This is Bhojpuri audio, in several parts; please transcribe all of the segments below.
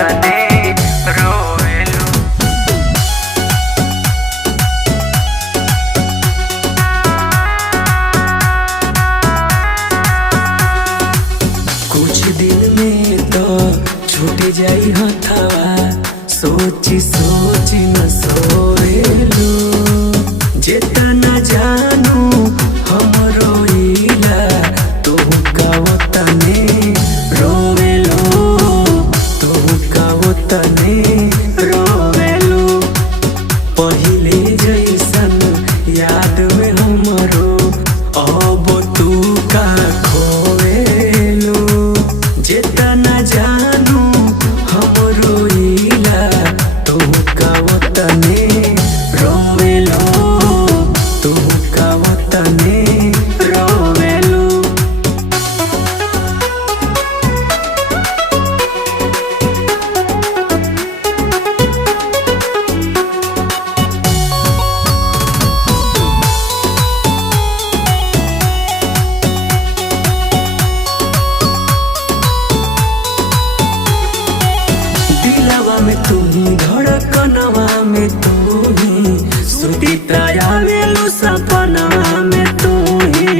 तने रोवेलू। कुछ दिन में तो छूट जाई हथवा, सोची सोची न सोएलू। जेतना जानू हम रोइला, तू तने रोवेलू। तू तने रोवेलू। पहिले जैसन याद में हमरो अब तू का खोएलू। जेतना जानू हम रोइला, तू तने रोवेलू। तू तने रोवेलू। दिलवा में तू ही, धड़कनवा में तू ही, सुतीता आवेलू सपनवा में तू ही।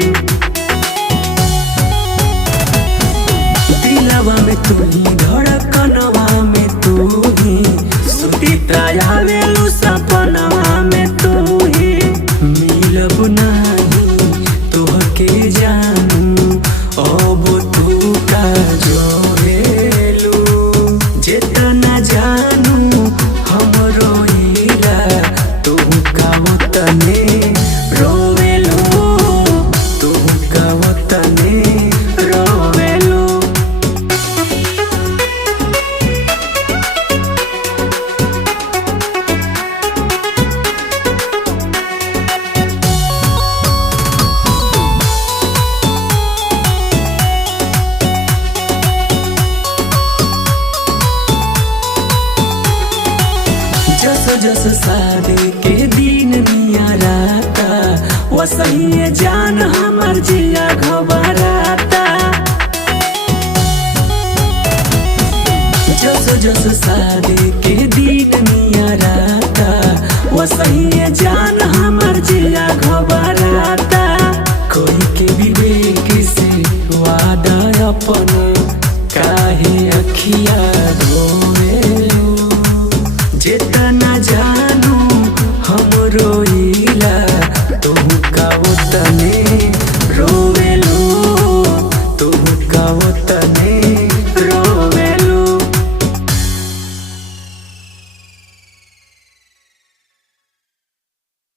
दिलवा में तू ही, धड़कनवा में तू ही, सुतीता आवेलू सपनवा में तू ही। मिलब नाही तोहके जानू, अब तू का जोहेलू। जेतना जानू हम रोइला, तू तने रोवेलू। तू तने रोवेलू। जस जस शादी के दिन निया राता, वसही जान